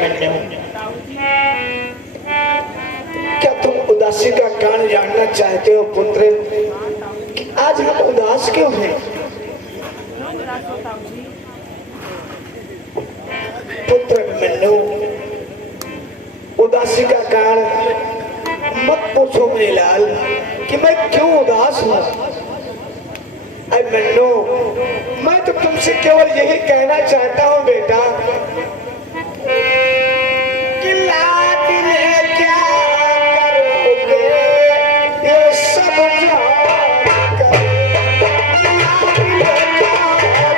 अभिमन्यु, क्या तुम उदासी का कारण जानना चाहते हो पुत्र कि आज हम उदास क्यों हैं? पुत्र अभिमन्यु, उदासी का कारण मत पूछो मेरे लाल कि मैं क्यों उदास हूँ। अभिमन्यु, मैं तो तुमसे केवल यही कहना चाहता हूँ बेटा कि लाड में क्या करोगे ये सब जान कर, लाड में क्या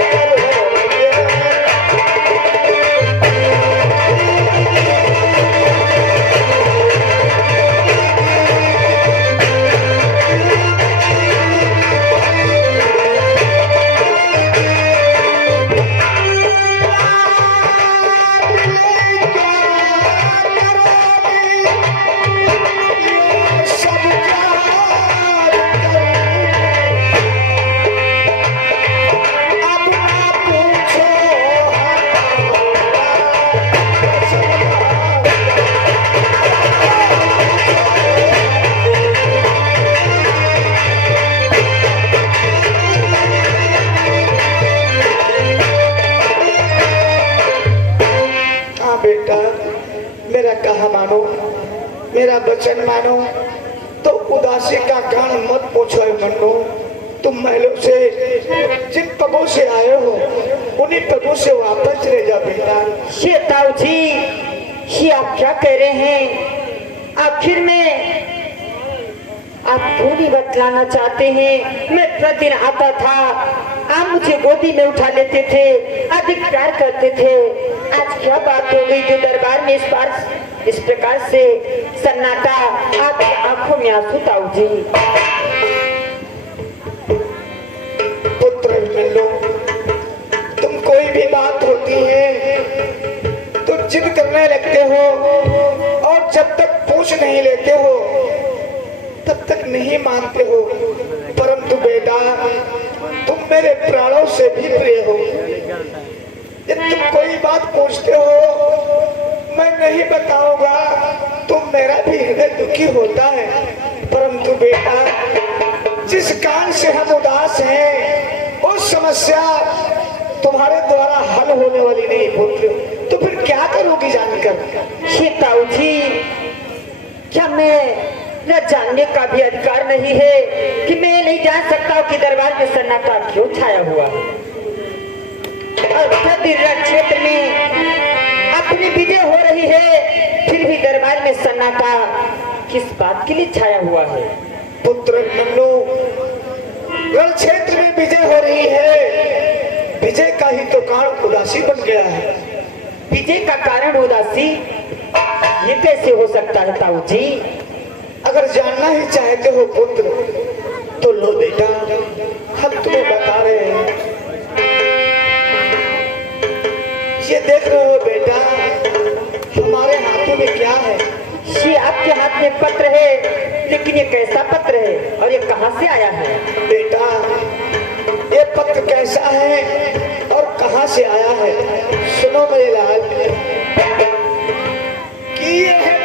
करोगे। बेटा, मेरा कहा मानो, मेरा वचन मानो, तो उदासी का कारण मत पूछो अभिमन्यु। तुम महलों से जिन पगों से आए हो उन्हीं पगों से वापस चले जाओ बेटा। ये ताऊ जी, ये आप क्या कह रहे हैं? आखिर में आप क्यों नहीं बतलाना चाहते हैं? मैं प्रतिदिन आता था, आप मुझे गोदी में उठा लेते थे, अधिक प्यार करते थे। आज क्या बात हो गई जो दरबार में इस प्रकार से सन्नाटा, आपकी आंखों में आंसू ताऊ जी? पुत्र अभिमन्यु, तुम कोई भी बात होती है तो जिद करने लगते हो और जब तक पूछ नहीं लेते हो तब तक नहीं मानते हो। परंतु बेटा, तुम मेरे प्राणों से भी प्रिय हो। जब तुम कोई बात पूछते हो मैं नहीं बताऊंगा तो मेरा भी हृदय दुखी होता है। परंतु बेटा, जिस कारण से हम उदास हैं वो समस्या तुम्हारे द्वारा हल होने वाली नहीं पुत्र। तो फिर क्या करोगी जानकर? ये ताऊ जी, क्या मैं न जानने का भी अधिकार नहीं है कि मैं नहीं जान सकता हूँ कि दरबार में सन्नाटा क्यों छाया हुआ है? और क्षेत्र में अपनी विजय हो रही है, फिर भी दरबार में सन्नाटा किस बात के लिए छाया हुआ है? पुत्र अभिमन्यु, रण क्षेत्र में विजय हो रही है, विजय का ही तो कारण उदासी बन गया है। विजय का कारण उदासी ये कैसे हो सकता है ताऊ जी? अगर जानना ही चाहते हो पुत्र तो लो बेटा, हम तुम्हें बता रहे हैं। ये देख रहे हो बेटा, हमारे हाथों में क्या है? ये आपके हाथ में पत्र है, लेकिन ये कैसा पत्र है और ये कहां से आया है? बेटा, ये पत्र कैसा है और कहां से आया है सुनो मेरे लाल। कि ये है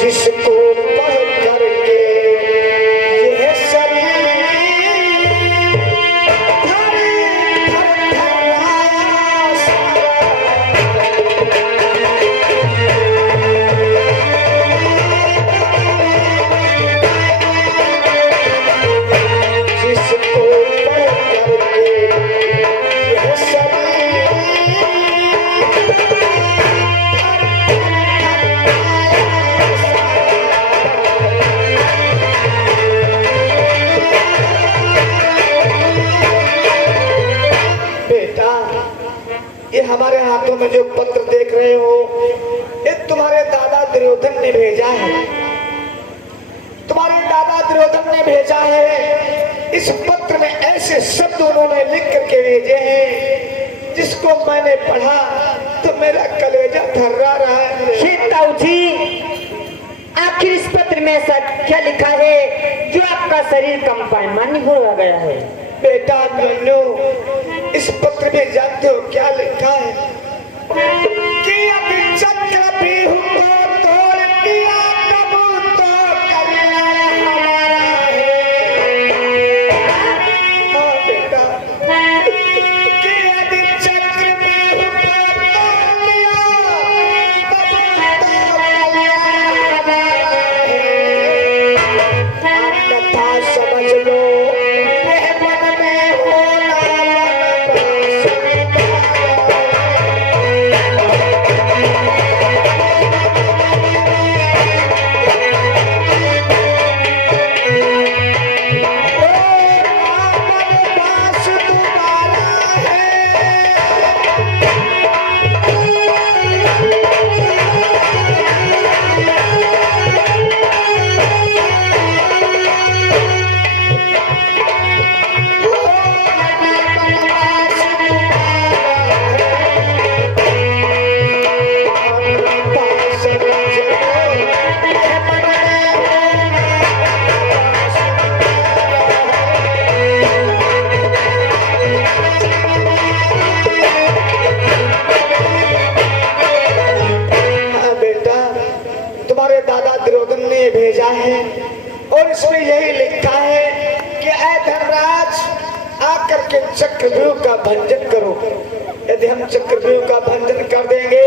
जिसको पढ़ करके यह शरीर धर जिसको पढ़ करके यह शरीर ये हमारे हाथों में जो पत्र देख रहे हो ये तुम्हारे दादा दुर्योधन ने भेजा है। तुम्हारे दादा दुर्योधन ने भेजा है। इस पत्र में ऐसे शब्द उन्होंने लिख करके भेजे हैं जिसको मैंने पढ़ा तो मेरा कलेजा थर्रा रहा है। ताऊ जी, आखिर इस पत्र में ऐसा क्या लिखा है जो आपका शरीर कंपायमानी हो गया है? बेटा अभिमन्यु, इस पत्र में जानते हो क्या लिखा है कि अब चक्रव्यूह को तोड़ दिया तब तो कल्याण हमारा है। हाँ बेटा, कि यदि चक्रव्यूह को तोड़ दिया तब तो कल्याण हमारा है। अन्यथा समझ लो भेजा है और इसमें यही लिखा है कि ऐ धर्मराज, आकर के चक्रव्यूह का भंजन करो। यदि हम चक्रव्यूह का भंजन कर देंगे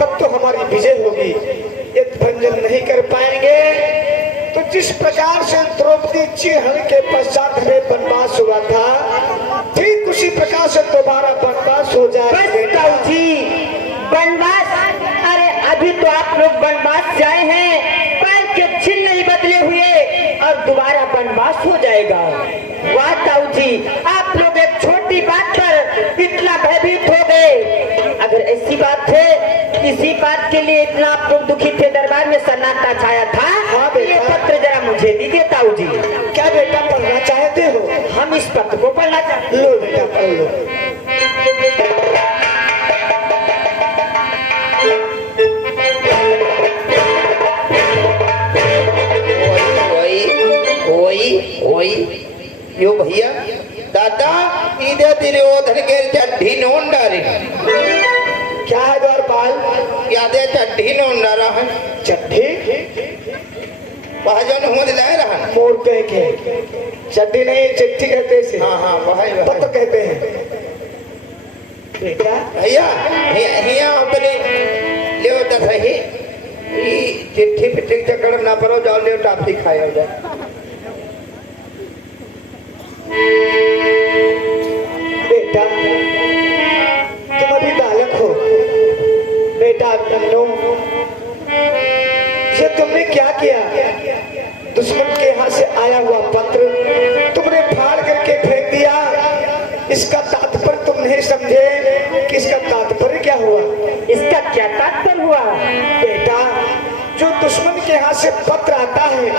तब तो हमारी विजय होगी। यदि भंजन नहीं कर पाएंगे तो जिस प्रकार से द्रौपदी चिहरण के पश्चात हमें वनवास हुआ था, ठीक उसी प्रकार से दोबारा वनवास हो जाएगा। वनवास? अरे अभी तो आप लोग वनवास जाए हैं, चिन्ह नहीं बदले हुए और दोबारा वनवास हो जाएगा। वाह ताऊ जी, आप लोग एक छोटी बात पर इतना भयभीत हो गए। अगर ऐसी बात है, इसी बात के लिए इतना आप लोग दुखी थे, दरबार में सन्नाटा छाया था। हाँ तो ये पत्र जरा मुझे दीजिए ताऊ जी। क्या बेटा पढ़ना चाहते हो? हम इस पत्र को पढ़ना चाहते। लो बेटा पढ़ लो। यो भैया दादा इधर दुर्योधन के चड्ढी नोन डारे। क्या है द्वारपाल? क्या दे चड्ढी नोन डारा है? चड्ढी भाजन होद ले रहा मोर कह के चड्ढी नहीं चिट्ठी कहते से। हाँ हाँ भाई पत्र कहते हैं बेटा। भैया हिया अपने ले तो सही चिट्ठी पिट्ठी चक्कर ना पड़ो, जाओ ले टाफी खाए हो जाए। बेटा तुम अभी बालक हो। बेटा अभिमन्यु, ये तुमने क्या किया? दुश्मन के हाथ से आया हुआ पत्र तुमने फाड़ करके फेंक दिया। इसका तात्पर्य तुम नहीं समझे कि इसका तात्पर्य क्या हुआ? इसका क्या तात्पर्य हुआ? बेटा, जो दुश्मन के हाथ से पत्र आता है,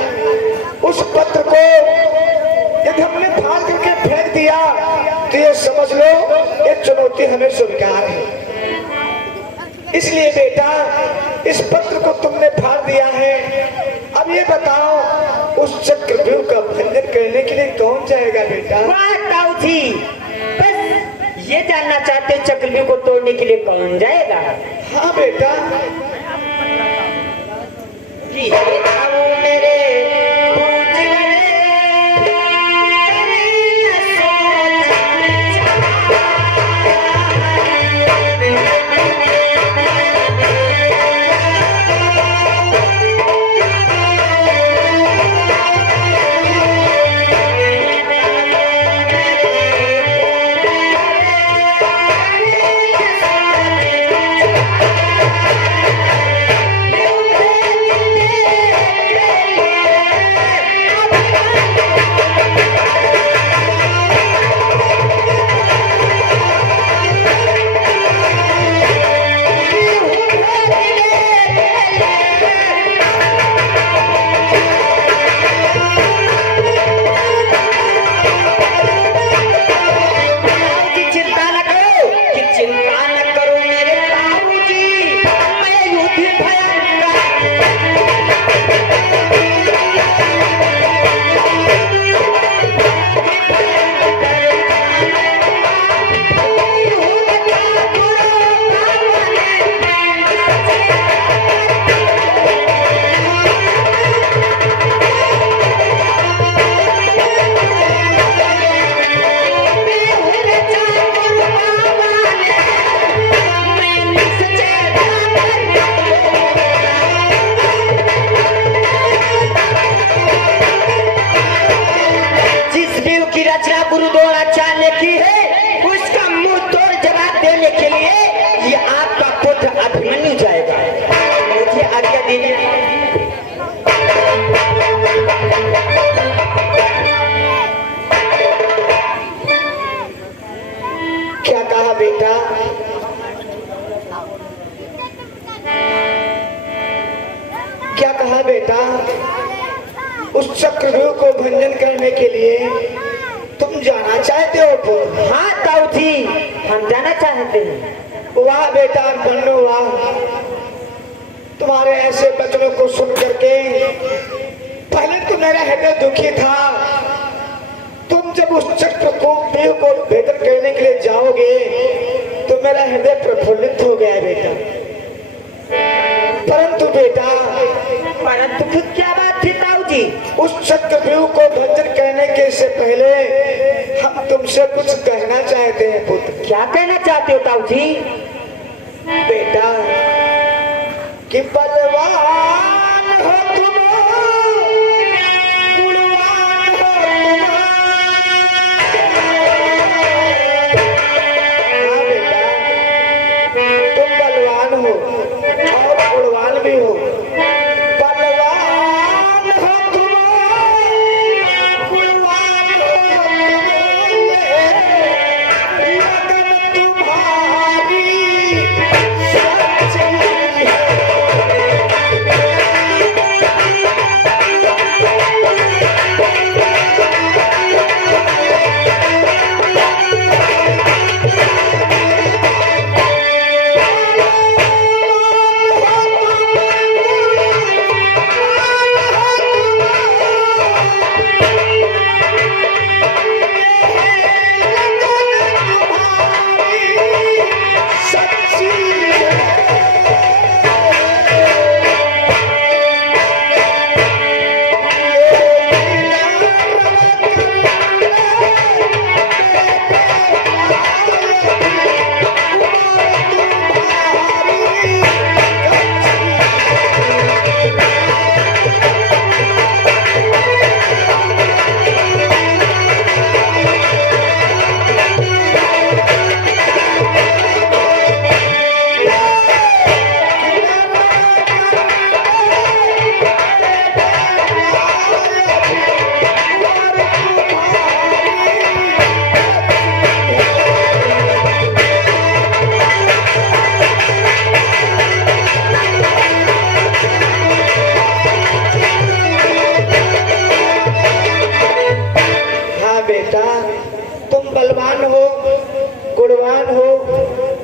उस पत्र को यदि हमने फाड़ करके फेंक दिया तो ये समझ लो ये चुनौती हमें स्वीकार है। इसलिए बेटा, इस पत्र को तुमने फाड़ दिया है। अब ये बताओ, उस चक्रव्यूह का भंजन करने के लिए कौन जाएगा बेटा? वाह ताऊ जी, बस ये जानना चाहते चक्रव्यूह को तोड़ने के लिए कौन जाएगा? हाँ बेटा। मेरे हाँ बेटा, उस चक्रव्यूह को भंजन करने के लिए तुम जाना चाहते हो पुत्र? हाँ ताऊ जी, हम जाना चाहते हैं। वाह बेटा बन्नू वाह, तुम्हारे ऐसे वचनों को सुन करके पहले तो मेरा हृदय दुखी था। तुम जब उस चक्रव्यूह को भेदन करने के लिए जाओगे तो मेरा हृदय प्रफुल्लित हो गया बेटा। परंतु क्या बात थी ताऊ जी? उस चक्रव्यूह को भंजन करने के से पहले हम तुमसे कुछ कहना चाहते हैं पुत्र। क्या कहना चाहते हो ताऊ जी? बेटा कि बलवान हो तुम, गुणवान हो तुम। हाँ बेटा, तुम बलवान हो और गुणवान भी हो। बलवान हो तुम, गुणवान हो तुम। लगन तुम्हारी सच्ची है। तुम बलवान हो, गुणवान हो,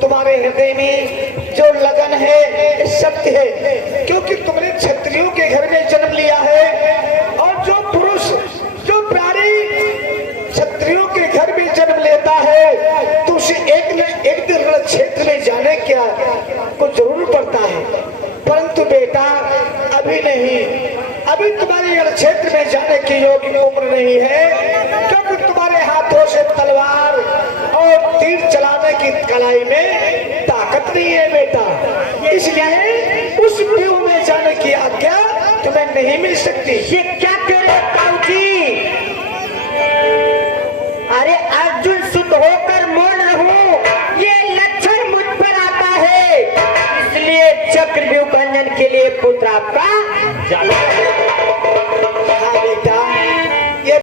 तुम्हारे हृदय में जो लगन है सत्य है, क्योंकि तुमने क्षत्रियों के घर में जन्म लिया है। और जो पुरुष, जो प्राणी क्षत्रियों के घर में जन्म लेता है तो उसे एक न एक दिन रण क्षेत्र में जाने क्या को जरूर पड़ता है। परंतु बेटा अभी नहीं, अभी तुम्हारे रण क्षेत्र में जाने की योग्य उम्र नहीं है, क्योंकि तुम्हारे हाथों से तलवार और तीर चलाने की कलाई में ताकत नहीं है बेटा। इसलिए उस व्यूह में जाने की आज्ञा तुम्हें नहीं मिल सकती। ये क्या कह रहे ताऊ जी? अरे अर्जुन शुद्ध होकर मौन रहूं, ये लक्षण मुझ पर आता है। इसलिए चक्रव्यूह भंजन के लिए पुत्र आपका जाना है।